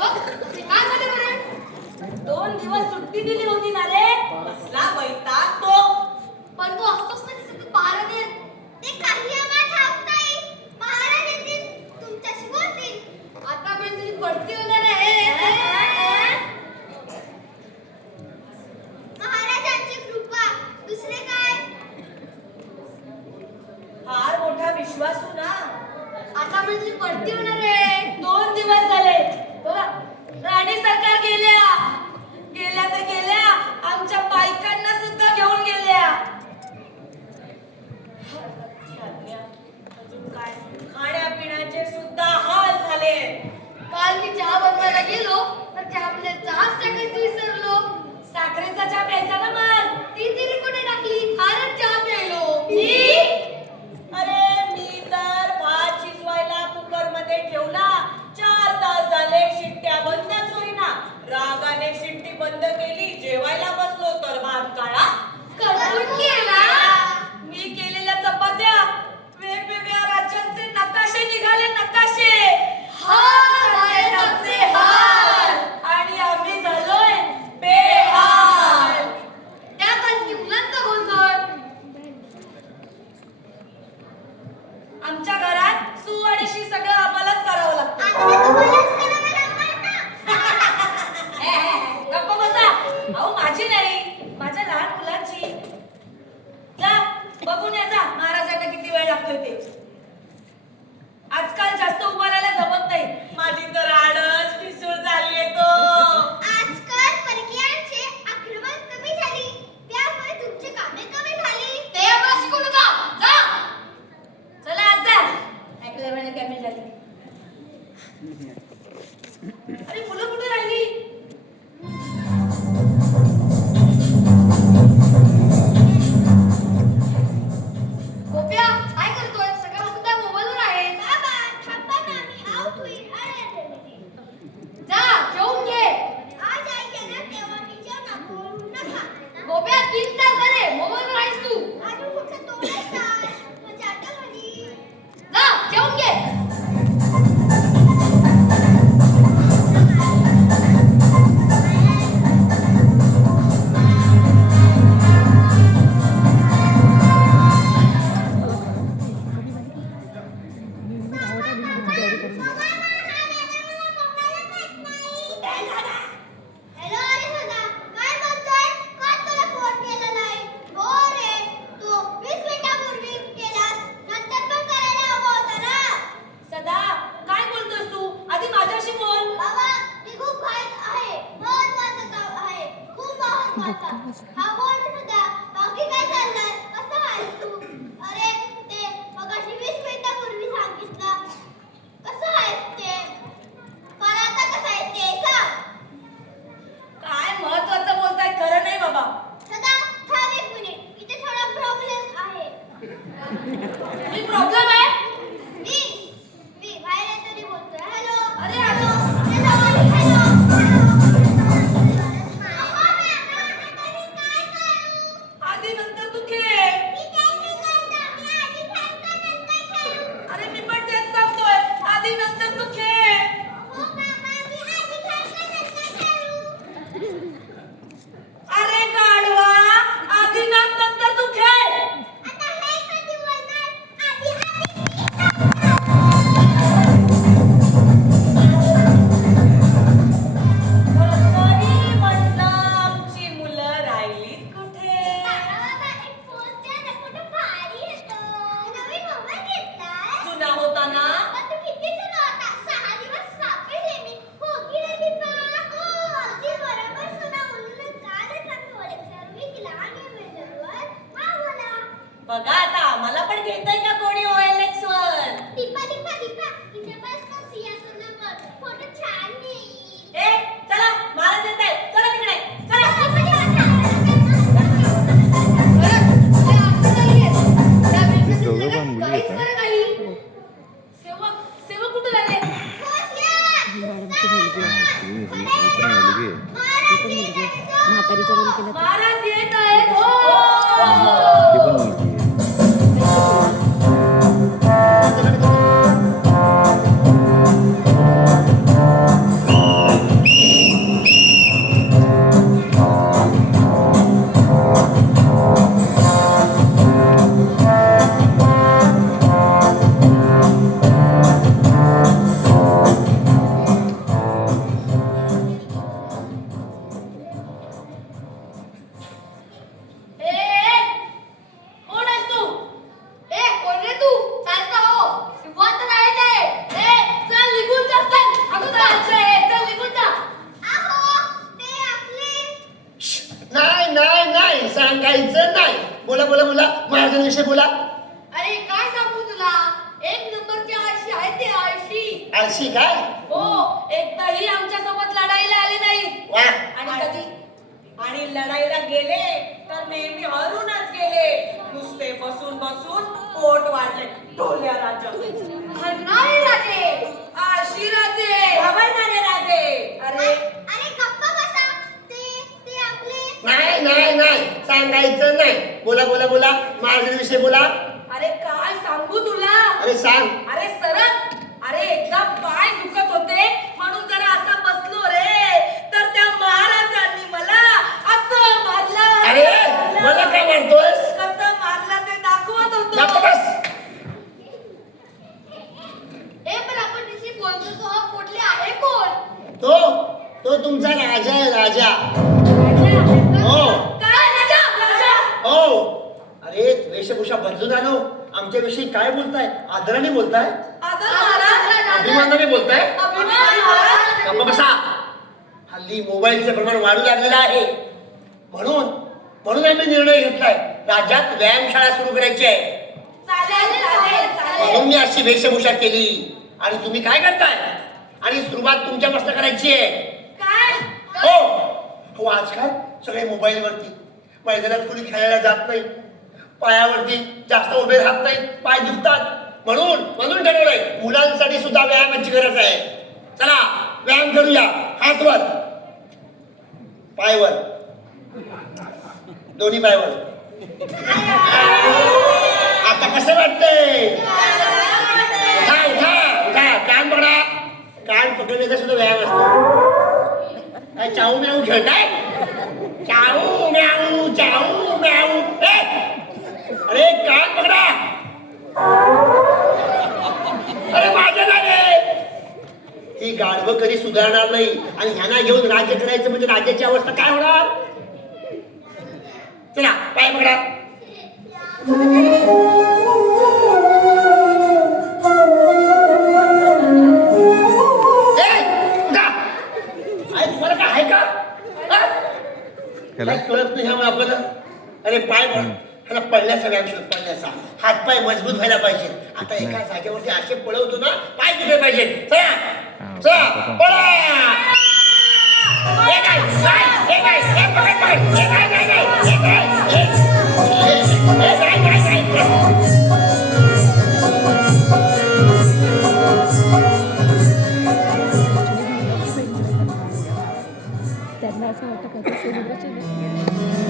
काय झालं बरं? 2 दिवस सुट्टी दिली होती ना रे. कसला वैताग तो. पण तू असतोस ना तिथे तू महाराज येत. ते काही आम्हाला ठाऊक नाही. महाराज येतील तुमच्याशी बोलतील. आता पण तुझी पडती होणार आहे. महाराजांची कृपा दुसरे काय? फार मोठा विश्वासू ना. आता पण तुझी पडती होणार आहे. 2 दिवस झाले. बघा राणी सरकार गेल्या तर गेल्या. आमच्या बायकांना सुद्धा घेऊन गेल्या. अजून काय खाण्यापिण्याचे सुद्धा हाल झाले. काल मी चहा बनवायला गेलो तर चहामध्ये चहाच टाकायचं विसरलो. साखरेचा चहा प्यायचा ना मग. ती तिने कुठे टाकली? खारट चहा प्यायलो. अरे मी तर भात शिजवायला कुकर मध्ये ठेवला. 4 तास झाले शिट्ट्या बंदच होईना. रागाने शिट्टी बंद केली. जेवायला बसलो तर भात काळा. कडून गेला. मी केलेल्या चपात्या वेगवेगळ्या राज्यांचे नकाशे निघाले. नकाशे हाल आहेत आमचे हाल. आणि आम्ही झालोय बेहाल. त्यात आणखी मुलांचा गोंधळ. आमच्या घरात सुवाडीशी सगळं आम्हालाच करावं लागतं. गप्प बसा. अहो माझी नाही, माझ्या लहान मुलाची. जा बघून या जा महाराजांना किती वेळ लागतोय ते. आजकाल जास्त उभा राहायला जमत नाही. माझी तर आडच पिसूळ झालीये तो. आजकाल परकीयांचे आक्रमण कमी झाली. त्यामुळे तुमची कामे कमी झाली. ते आम्हाला शिकवू नका. जा. चला आज जा. ऐकलं म्हणे कमी झाली. अरे मुलं कुठे राहिली? गोप्या काय करतोय? सगळं सुद्धा मोबाईलवर आहे. बाबा थांबा ना मी आउट होईल. जा जेवून घे. आज आई गेल्या तेव्हा टीचर ना बोलू नका. गोप्या 3 तास झाले मोबाईलवर आहेस तू. अजून कुठे तोडायचा? माझी आठवण झाली. जा जेवून घे. हॅलो अरे सदा काय बोलतोय? का तुला फोन केला नाही? हो रे तू 20 मिनिटांपूर्वी केलास. नंतर पण करायला हवा होता ना. सदा काय बोलतोस तू? आधी माझ्याशी बोल. बाबा मी खूप घाई आहे. महत्त्वाचं काम आहे. खूप महत्त्वाचं. हा बोल रे सदा. बाकी काय चाललंय? कसं आहेस तू? अरे ते मगाशी 20 मिनिटांपूर्वी सांगितलं. कसं आहेस ते? पण आता कसं आहेस ते सांग. काय महत्वाचं बोलताय? खरं नाही बाबा. सदा थांब 1 मिनिट. इथे थोडा प्रॉब्लेम आहे. मी प्रॉब्लेम आहे. मी बाहेर येताना बोलतोय. हॅलो अरे हॅलो. हॅलो. आधी नंतर तू खेळ. अरे मी पण तेच सांगतोय. आधी नंतर तू खेळ. अरे गाढवा आधी नंतर तू खेळ. तरी म्हटलं आमची मुलं राहिलीत कुठे? जुना होता ना. बघा आता मला पण घेतय का कोणी OLX वर? फोटो छान येईल. ए चला महाराज येत आहे. चला तिकडे चला. दोघं पण मुली आहेत ना? सेवक कुठे झाले? मॅडमची मुलगी आहे. ही पण मुलगी आहे. म्हातारीचा रोल केला महाराज येत आहेत. हो ती पण मुलगी आहे. आळशी काय हो एकदाही आमच्या सोबत लढाईला आले नाहीत वा आणि लढाईला गेले तर नेहमी हरूनच गेले नुसते बसून बसून पोट वाढले ढोल्या राजा हरणारे राजे आशी राजे घाबरणारे राजे अरे गप्पा बसा ते आपले नाही नाही नाही सांगायचं नाही बोला बोला बोला मार्गदर्शक बोला अरे काय सांगू तुला अरे सांग अरे सरळ अरे एकदा पाय दुखत होते म्हणून जरा असा बसलो रे तर त्या महाराजांनी मला असं मारलं अरे मला काय मारतोयस कसं मारलं ते दाखवत गप्प होतो बस. पण आपण तिची बोलतो तो हा पोटले आहे कोण तो तुमचा राजा आहे राजा हो काय राजा राजा हो अरे वेशभूषा बदलून आलो आमच्याविषयी काय बोलताय आदराने बोलताय आदर महाराज अभिमानाने बोलताय अभिमान महाराज गप्प बसा हल्ली मोबाईलचे प्रमाण वाढू लागलेलं आहे म्हणून आम्ही निर्णय घेतलाय राज्यात व्यायामशाळा सुरू करायची आहे चालेल चालेल चालेल म्हणून मी अशी वेशभूषा केली आणि तुम्ही काय करताय आणि सुरुवात तुमच्या मस्त करायची आहे काय हो आजकाल सगळे मोबाईलवरती मैदानात कुणी खेळायला जात नाही पायावरती जास्त उभे राहत नाही पाय दुखतात म्हणून ठरवलंय मुलांसाठी सुद्धा व्यायामाची गरज आहे चला व्यायाम करूया हात वर पायवर दोन्ही पायवर आता कसं वाटतंय उठा कान पकडा कान पकडण्याचा सुद्धा व्यायाम असतो काय चाऊ म्याऊ खेळताय चाऊ म्याऊ अरे कान पकडा अरे माझ्या नाही ही गाढवं कधी सुधारणार नाही आणि ह्यांना घेऊन राज्य करायचं म्हणजे राज्याची अवस्था काय होणार चला पाय पकडा तुम्हाला काय आहे का कळत नाही ह्या आपल्याला अरे पाय ह्याला पडल्याचा व्यायाम शोध पडल्याचा हात पाय मजबूत व्हायला पाहिजे आता एका जागेवरती असे पळवतो ना पाय दिले पाहिजे चला पळा त्यांना असं वाटतं का ते सेलिब्रेशन